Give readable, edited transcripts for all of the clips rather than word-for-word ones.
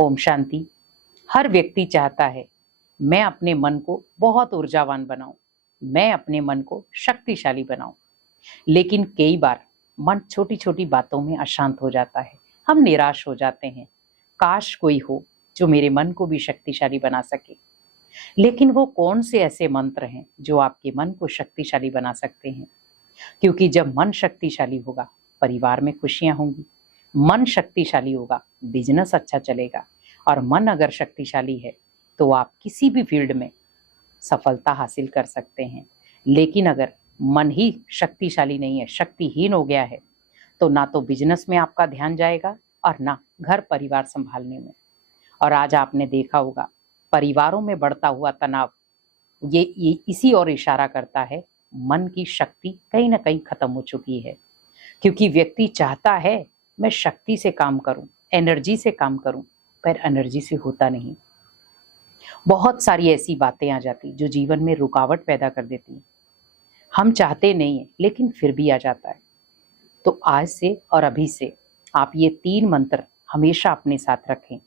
ओम शांति। हर व्यक्ति चाहता है मैं अपने मन को बहुत ऊर्जावान बनाऊं, मैं अपने मन को शक्तिशाली बनाऊं। लेकिन कई बार मन छोटी छोटी बातों में अशांत हो जाता है, हम निराश हो जाते हैं। काश कोई हो जो मेरे मन को भी शक्तिशाली बना सके। लेकिन वो कौन से ऐसे मंत्र हैं जो आपके मन को शक्तिशाली बना सकते हैं? क्योंकि जब मन शक्तिशाली होगा, परिवार में खुशियां होंगी। मन शक्तिशाली होगा, बिजनेस अच्छा चलेगा। और मन अगर शक्तिशाली है तो आप किसी भी फील्ड में सफलता हासिल कर सकते हैं। लेकिन अगर मन ही शक्तिशाली नहीं है, शक्तिहीन हो गया है, तो ना तो बिजनेस में आपका ध्यान जाएगा और ना घर परिवार संभालने में। और आज आपने देखा होगा परिवारों में बढ़ता हुआ तनाव, ये इसी और इशारा करता है मन की शक्ति कहीं ना कहीं खत्म हो चुकी है। क्योंकि व्यक्ति चाहता है मैं शक्ति से काम करूं, एनर्जी से काम करूं, पर एनर्जी से होता नहीं। बहुत सारी ऐसी बातें आ जाती जो जीवन में रुकावट पैदा कर देती हैं। हम चाहते नहीं है लेकिन फिर भी आ जाता है। तो आज से और अभी से आप ये 3 मंत्र हमेशा अपने साथ रखें,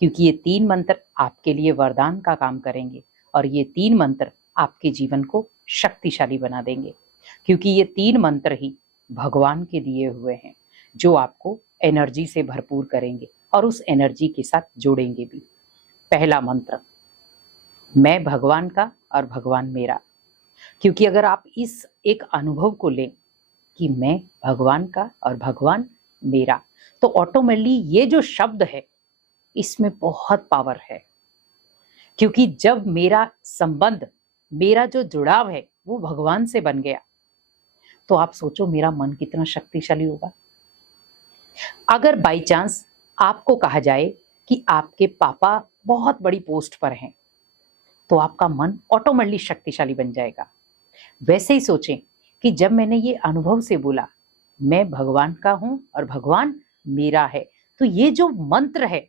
क्योंकि ये 3 मंत्र आपके लिए वरदान का काम करेंगे और ये 3 मंत्र आपके जीवन को शक्तिशाली बना देंगे। क्योंकि ये 3 मंत्र ही भगवान के दिए हुए हैं जो आपको एनर्जी से भरपूर करेंगे और उस एनर्जी के साथ जोड़ेंगे भी। पहला मंत्र, मैं भगवान का और भगवान मेरा। क्योंकि अगर आप इस एक अनुभव को लें कि मैं भगवान का और भगवान मेरा, तो ऑटोमेटिकली ये जो शब्द है इसमें बहुत पावर है। क्योंकि जब मेरा संबंध, मेरा जो जुड़ाव है वो भगवान से बन गया, तो आप सोचो मेरा मन कितना शक्तिशाली होगा। अगर बाई चांस आपको कहा जाए कि आपके पापा बहुत बड़ी पोस्ट पर हैं, तो आपका मन ऑटोमेटिकली शक्तिशाली बन जाएगा। वैसे ही सोचें कि जब मैंने ये अनुभव से बोला मैं भगवान का हूं और भगवान मेरा है, तो ये जो मंत्र है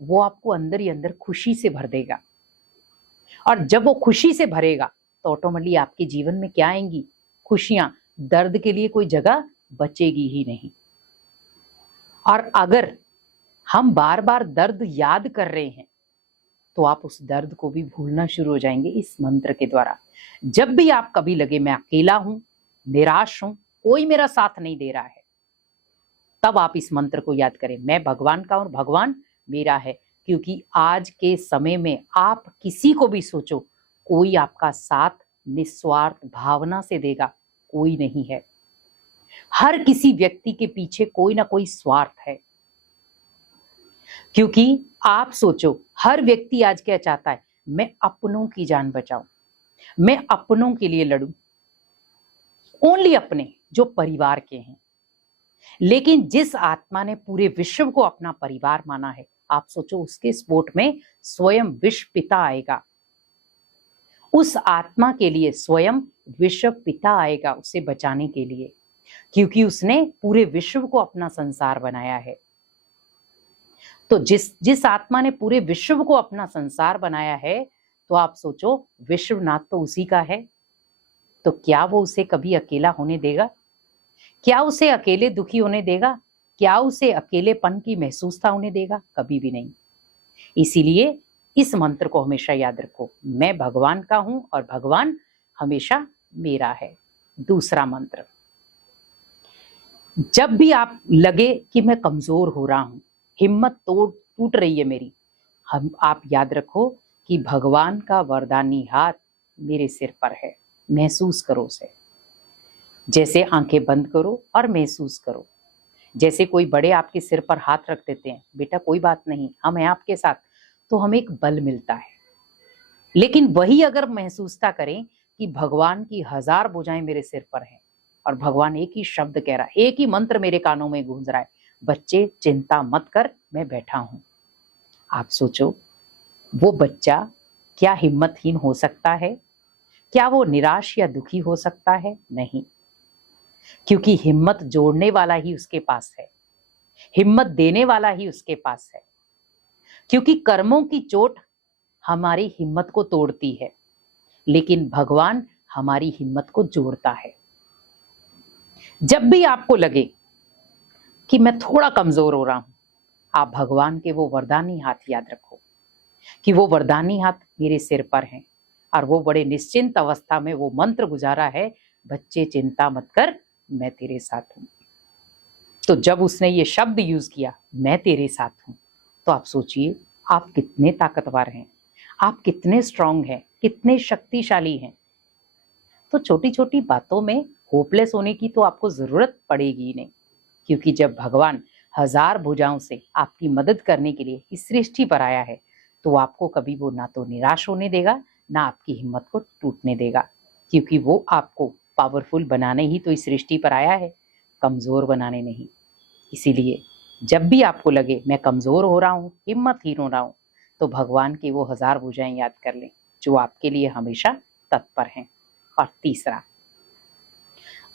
वो आपको अंदर ही अंदर खुशी से भर देगा। और जब वो खुशी से भरेगा तो ऑटोमेटिकली आपके जीवन में क्या आएंगी? खुशियां। दर्द के लिए कोई जगह बचेगी ही नहीं। और अगर हम बार बार दर्द याद कर रहे हैं तो आप उस दर्द को भी भूलना शुरू हो जाएंगे इस मंत्र के द्वारा। जब भी आप कभी लगे मैं अकेला हूं, निराश हूं, कोई मेरा साथ नहीं दे रहा है, तब आप इस मंत्र को याद करें, मैं भगवान का और भगवान मेरा है। क्योंकि आज के समय में आप किसी को भी सोचो, कोई आपका साथ निस्वार्थ भावना से देगा कोई नहीं है। हर किसी व्यक्ति के पीछे कोई ना कोई स्वार्थ है। क्योंकि आप सोचो, हर व्यक्ति आज क्या चाहता है? मैं अपनों की जान बचाऊं, मैं अपनों के लिए लड़ूं, ओनली अपने जो परिवार के हैं। लेकिन जिस आत्मा ने पूरे विश्व को अपना परिवार माना है, आप सोचो उसके स्पोर्ट में स्वयं विश्व पिता आएगा। उस आत्मा के लिए स्वयं विश्व पिता आएगा उसे बचाने के लिए, क्योंकि उसने पूरे विश्व को अपना संसार बनाया है। तो जिस आत्मा ने पूरे विश्व को अपना संसार बनाया है, तो आप सोचो विश्वनाथ तो उसी का है, तो क्या वो उसे कभी अकेला होने देगा? क्या उसे अकेले दुखी होने देगा? क्या उसे अकेलेपन की महसूसता होने देगा? कभी भी नहीं। इसीलिए इस मंत्र को हमेशा याद रखो, मैं भगवान का हूं और भगवान हमेशा मेरा है। दूसरा मंत्र, जब भी आप लगे कि मैं कमजोर हो रहा हूं, हिम्मत टूट रही है मेरी, आप याद रखो कि भगवान का वरदानी हाथ मेरे सिर पर है। महसूस करो उसे। जैसे आंखें बंद करो और महसूस करो। जैसे कोई बड़े आपके सिर पर हाथ रख देते हैं, बेटा कोई बात नहीं, हम हैं आपके साथ, तो हमें एक बल मिलता है। लेकिन वही अगर महसूसता करें कि भगवान की 1000 भुजाएं मेरे सिर पर हैं और भगवान एक ही शब्द कह रहा है, एक ही मंत्र मेरे कानों में गूंज रहा है, बच्चे चिंता मत कर, मैं बैठा हूं। आप सोचो वो बच्चा क्या हिम्मतहीन हो सकता है? क्या वो निराश या दुखी हो सकता है? नहीं। क्योंकि हिम्मत जोड़ने वाला ही उसके पास है, हिम्मत देने वाला ही उसके पास है। क्योंकि कर्मों की चोट हमारी हिम्मत को तोड़ती है, लेकिन भगवान हमारी हिम्मत को जोड़ता है। जब भी आपको लगे कि मैं थोड़ा कमजोर हो रहा हूं, आप भगवान के वो वरदानी हाथ याद रखो कि वो वरदानी हाथ मेरे सिर पर हैं और वो बड़े निश्चिंत अवस्था में वो मंत्र गुजारा है, बच्चे चिंता मत कर, मैं तेरे साथ हूं। तो जब उसने ये शब्द यूज किया, मैं तेरे साथ हूं, तो आप सोचिए आप कितने ताकतवर हैं, आप कितने स्ट्रांग हैं, कितने शक्तिशाली हैं। तो छोटी छोटी बातों में होपलेस होने की तो आपको जरूरत पड़ेगी ही नहीं, क्योंकि जब भगवान हजार भुजाओं से आपकी मदद करने के लिए इस सृष्टि पर आया है, तो आपको कभी वो ना तो निराश होने देगा, ना आपकी हिम्मत को टूटने देगा, क्योंकि वो आपको पावरफुल बनाने ही तो इस सृष्टि पर आया है, कमजोर बनाने नहीं। इसीलिए जब भी आपको लगे मैं कमजोर हो रहा हूँ, हिम्मतहीन हो रहा हूँ, तो भगवान की वो हजार भुजाएं याद कर लें जो आपके लिए हमेशा तत्पर हैं। और तीसरा,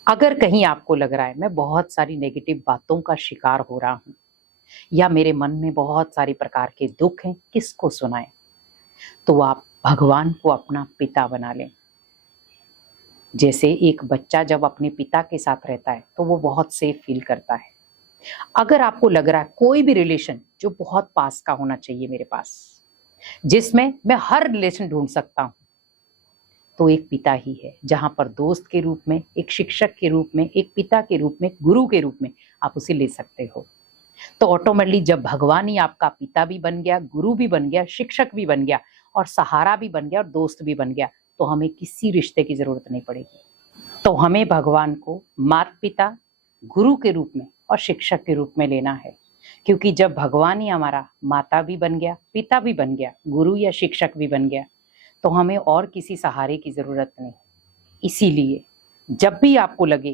अगर कहीं आपको लग रहा है मैं बहुत सारी नेगेटिव बातों का शिकार हो रहा हूं या मेरे मन में बहुत सारी प्रकार के दुख हैं, किसको सुनाएं, तो आप भगवान को अपना पिता बना लें। जैसे एक बच्चा जब अपने पिता के साथ रहता है तो वो बहुत सेफ फील करता है। अगर आपको लग रहा है कोई भी रिलेशन जो बहुत पास का होना चाहिए मेरे पास, जिसमें मैं हर रिलेशन ढूंढ सकता हूं, तो एक पिता ही है, जहां पर दोस्त के रूप में, एक शिक्षक के रूप में, एक पिता के रूप में, गुरु के रूप में आप उसे ले सकते हो। तो ऑटोमेटिकली जब भगवान ही आपका पिता भी बन गया, गुरु भी बन गया, शिक्षक भी बन गया और सहारा भी बन गया और दोस्त भी बन गया, तो हमें किसी रिश्ते की जरूरत नहीं पड़ेगी। तो हमें भगवान को माता पिता, गुरु के रूप में और शिक्षक के रूप में लेना है, क्योंकि जब भगवान ही हमारा माता भी बन गया, पिता भी बन गया, गुरु या शिक्षक भी बन गया, तो हमें और किसी सहारे की जरूरत नहीं। इसीलिए जब भी आपको लगे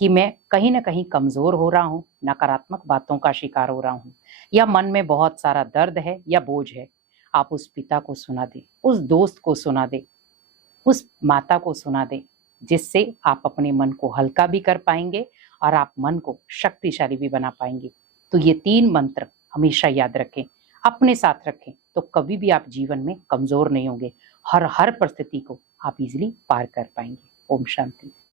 कि मैं कहीं ना कहीं कमजोर हो रहा हूँ, नकारात्मक बातों का शिकार हो रहा हूँ, या मन में बहुत सारा दर्द है या बोझ है, आप उस पिता को सुना दे, उस दोस्त को सुना दे, उस माता को सुना दे, जिससे आप अपने मन को हल्का भी कर पाएंगे और आप मन को शक्तिशाली भी बना पाएंगे। तो ये 3 मंत्र हमेशा याद रखें, अपने साथ रखें, तो कभी भी आप जीवन में कमजोर नहीं होंगे। हर परिस्थिति को आप इजीली पार कर पाएंगे। ओम शांति।